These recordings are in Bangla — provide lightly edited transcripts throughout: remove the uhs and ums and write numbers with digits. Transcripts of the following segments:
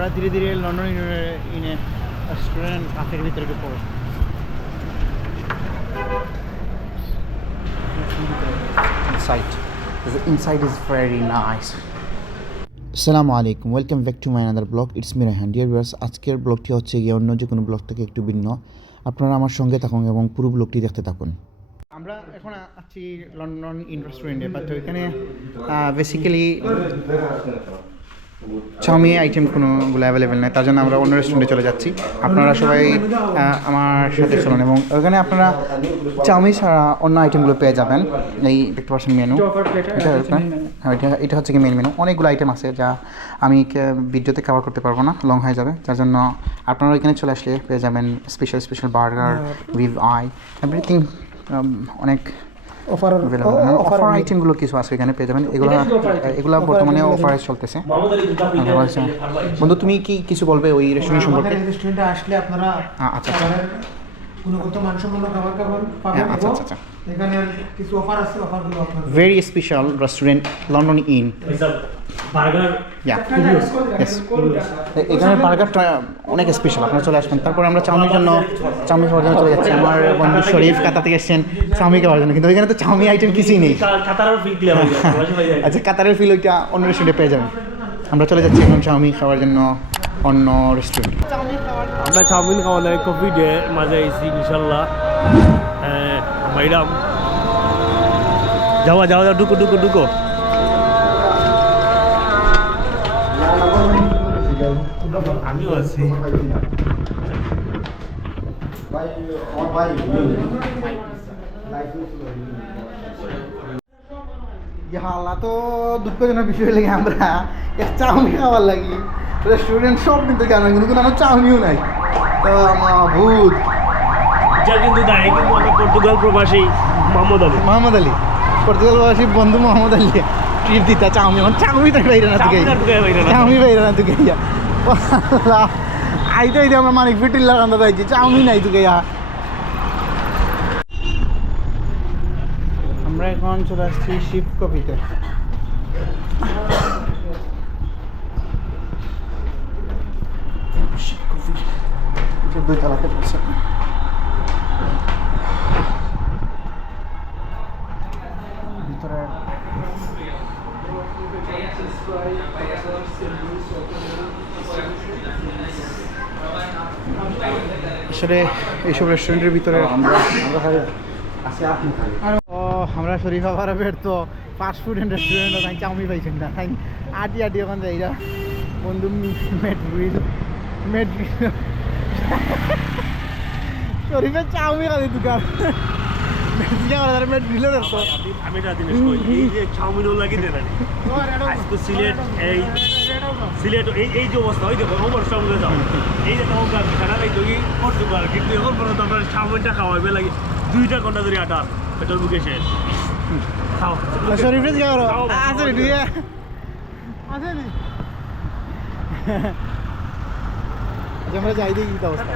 আমরা ধীরে ধীরে লন্ডন ইনে রেস্টুরেন্ট কাফের ভিতরে ঢুকবো। Inside is very nice. আসসালামু আলাইকুম, welcome back to my another blog. It's me Raihan. Dear viewers, আজকের ব্লগটি হচ্ছে গিয়ে অন্য যে কোনো ব্লগ থেকে একটু ভিন্ন। আপনারা আমার সঙ্গে থাকুন এবং পুরো ব্লগটি দেখতে থাকুন। আমরা এখন আছি লন্ডন ইন রেস্টুরেন্টে, বাট ওইখানে বেসিক্যালি চাউমিন আইটেম কোনোগুলো অ্যাভেলেবেল নেই, তার জন্য আমরা অন্য রেস্টুরেন্টে চলে যাচ্ছি। আপনারা সবাই আমার সাথে চলুন এবং ওইখানে আপনারা চাউমিন ছাড়া অন্য আইটেমগুলো পেয়ে যাবেন। এই দেখতে পাচ্ছেন মেনু, এটা হচ্ছে কি মেন মেনু। অনেকগুলো আইটেম আছে যা আমি ভিডিওতে কভার করতে পারবো না, লং হয়ে যাবে, যার জন্য আপনারা ওইখানে চলে আসলে পেয়ে যাবেন special burger, Reeve I, everything. অনেক অফার আইটেমগুলো কিছু আছে এখানে পেয়ে যাবেন। এগুলো বর্তমানে অফারে চলতেছে। বন্ধু, তুমি কি কিছু বলবে ওই রেস্টুরেন্ট সম্পর্কে? রেস্টুরেন্টে আসলে আপনারা আচ্ছা গুণগত মানসম্পন্ন খাবার পাবেন। আচ্ছা। এখানে কিছু অফার আছে, অফারগুলো আপনারা very special restaurant London in burger. এখানে বার্গারটা অনেক স্পেশাল, আপনারা চলে আসবেন। তারপরে আমরা চাউমিন খাওয়ার জন্য চলে যাচ্ছি। আমার বন্ধু শরীফ কাতার থেকে এসেছেন চাউমিন খাওয়ার জন্য, কিন্তু ওইখানে তো চাউমিন আইটেম কিছুই নেই। আচ্ছা, কাতারের ফিল ওইটা অন্য রেস্টুরেন্টে পেয়ে যাবেন। আমরা চলে যাচ্ছি এখন চাউমিন খাওয়ার জন্য অন্য রেস্টুরেন্ট। আমরা চাউমিন খাওয়ালে কোভিডে মাঝে আইসি ইনশাল্লাহ। বাইরাম যাওয়া ঢুকো। আমিও আছি। হাল্লা তো দুঃখজনক বিষয় লাগে, আমরা এক চাউমিন খাওয়ার লাগি রেস্টুরেন্ট সব কিন্তু কেন, কিন্তু কোনো চাউমিনও নাই। তো ভূত যা কিন্তু দায় কিন্তু আমার পর্তুগাল প্রবাসী মোহাম্মদ আলী পর্তুগাল প্রবাসী বন্ধু মোহাম্মদ আলী ট্রিট দিতা চাউমিন বাইরে না তুই চাউমিন বাইরে না তুই আইতে আমরা মানিক ফিটিল্লা রান্না যাইছি, চাউমিন নাই তুই। আমরা এখন চলে আসছি শিপ কফিতে। দুই তালাতে পড়ছে। ভিতরে আসলে এইসব রেস্টুরেন্টের ভিতরে আমরা শরীফ আবার তো ফাস্ট ফুড এন্ড রেস্টুরেন্ট তাই চাউমিন পাইছেন না, তাই আটি এখন যাই বন্ধু শরীফের চাউমিন খালি দোকান আমি একটা জিনিস কই, এই যে চাউমিনও লাগি দেন আজকে সিলেট এই যে অবস্থা, ওই দেখো ওভার সঙ্গে যাও, এই যে তোমার খানা নাই তো পর্তুগাল, কিন্তু এখন পর্যন্ত আমরা চাউমিনটা খাওয়াইবে লাগে 2 ঘন্টা ধরে আটার পেট্রোল বুকে শেষ। খাও শরীফের কি করো আছে রে তুই আছে নি আমরা যাই দেখি কি অবস্থা।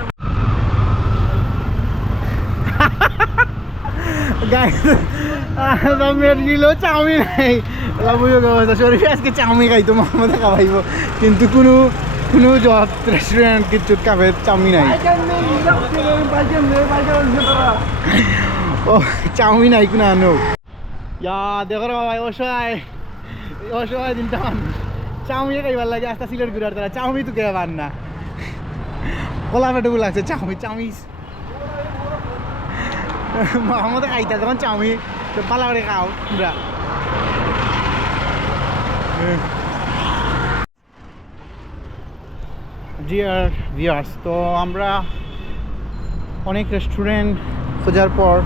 চাউমিন নাই শরীফ আজকে চাউমিন খাইতো, মোহাম্মদে খাওয়াইব, কিন্তু কোনো জব রেস্টুরেন্ট কিছু কাফে চাউমিন নাই। ও চাউমিন নাই কোনো আনো দেখো রে বাবা, অসহায় দিনটা চাউমিন খাইবার লাগে। আস্তে সিলেট ঘুরার তারা চাউমিন তো খেয়ে পান না, কলা পেটুকু লাগছে চাউমিন মোহাম্মদে খাইতা যখন চাউমিন পালা করে খাও আমরা। ডিয়ার ভিউয়ার্স, তো আমরা অনেক রেস্টুরেন্ট খোঁজার পর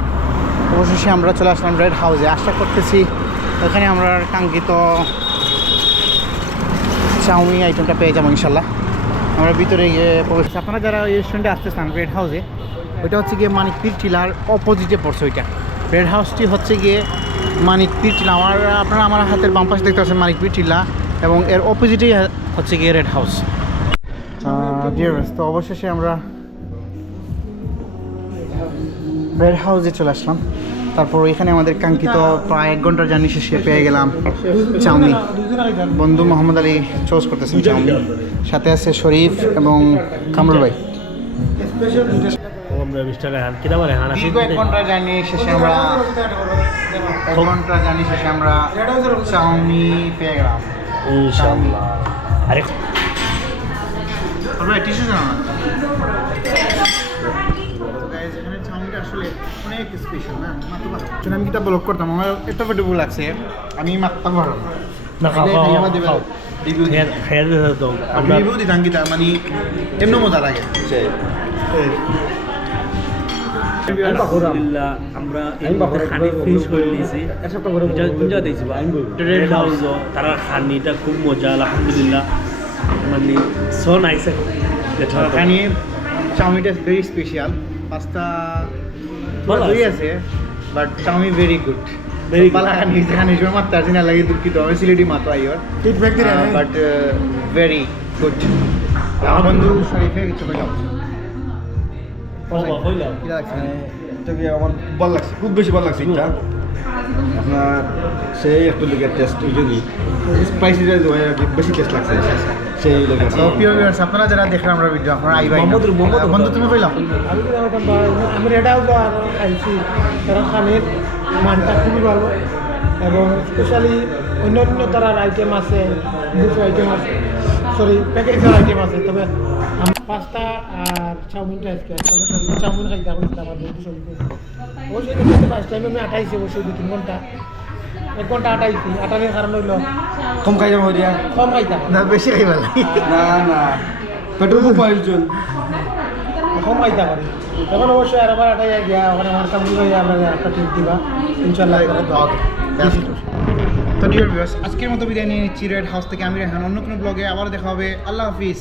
অবশেষে আমরা চলে আসলাম রেড হাউসে। আশা করতেছি ওখানে আমরা কাঙ্ক্ষিত চাউমিন আইটেমটা পেয়ে যাবো ইনশাল্লাহ। আমরা ভিতরে গিয়ে প্রবেশ। আপনারা যারা এই রেস্টুরেন্টে আসতে চান রেড হাউসে, ওইটা হচ্ছে গিয়ে মানিক পীর টিলার অপোজিটে পড়ছে ওইটা। রেড হাউসটি হচ্ছে গিয়ে মানিক পীর টিলা, আপনারা আমার হাতের বাম পাশে দেখতে পাচ্ছেন মানিক পীর টিলা, এবং এর অপোজিটেই হচ্ছে গিয়ে রেড হাউস। তো অবশেষে আমরা রেড হাউসে চলে আসলাম। তারপর এখানে আমাদের কাঙ্ক্ষিত প্রায় 1 ঘন্টার জার্নি শেষে পেয়ে গেলাম চাউমিন। বন্ধু মোহাম্মদ আলী চয়েস করতেছেন চাউমিন, সাথে আছে শরীফ এবং কামরুল ভাই। আমরা 20 টাকা হান কিনা বলে হান আছে দীর্ঘ 1 ঘন্টার জার্নি শেষে আমরা চাউমিন পেয়ে গেলাম ইনশাআল্লাহ। আরে ভাই টিস্যু জানা না এখানে চাউমিনটা আসলে অনেক স্পেশাল না মাত্র আমি কিটা ব্লগ করতাম আমার এত পেটুকু লাগছে আমি মাত্রা ভরো না খাও রিভিউ খেয়ে দিতে দাও আমরা রিভিউ দিতাম কিটা মানে এমন মজা লাগে আলহামদুলিল্লাহ আমরা এই খানি ফিনিশ করে দিয়েছি যা দিয়েছি রেড হাউস তারা খানিটা খুব মজা আলহামদুলিল্লাহ মানে সো নাইস এখানে চাউমিনটা ভেরি স্পেশাল পাস্তা ভালো ভালোই আছে। আছে but chowmein very good Very good. পালাখানি যেখানে হিসেবে মাত্রা আছে না লাগে দুঃখিত আমি সিলেটি মাত্রা আইয়র ফিডব্যাক দিলেন বাট ভেরি গুড আমার বন্ধু শরীফে কিছু বললাম কি লাগছে এটাকে আমার খুব ভালো লাগছে, খুব বেশি ভালো লাগছে এটা আপনার সেই একটু লেগে টেস্ট যদি স্পাইসিটা বেশি টেস্ট লাগছে সেই লেগে তো প্রিয় ভিউয়ার্স আপনারা যারা দেখলেন আমরা ভিডিও আপনারা আইবাই বন্ধু তুমি কইলাম আমি কি জানতাম বা আমি রেড হাউস আর খাইছি তারা খানের মানটা খুবই ভালো এবং স্পেশালি অন্য তারার আইটেম আছে দুশো আইটেম আছে সরি প্যাকেজের আইটেম আছে তবে আমি পাস্তা আর চাউমিনটা আজকে চাউমিন খাইতে হয়েছিল আমার বন্ধু শরীরে অবশ্যই ফার্স্ট টাইমে আমি আটাইছি অবশ্যই 2-3 ঘন্টা 1 ঘন্টা আটাইছি আটানোর কারণ হইল কম খাই যাবো দিয়া কম খাইতাম না বেশি খাইবা না না পেট্রোল খুব প্রয়োজন কম খাইতে পারি তখন অবশ্যই আর আবার আটাই গিয়া ওখানে আমার কামড়ি হয়ে আমরা একটা টিপ দিবা ইনশাল্লাহ তো ডিয়ার ভিউয়ার্স আজকের মতো বিদায় নিয়ে নিচ্ছি রেড হাউস থেকে আমি রেহান। অন্য কোনো ব্লগে আবার দেখা হবে। আল্লাহ হাফিজ।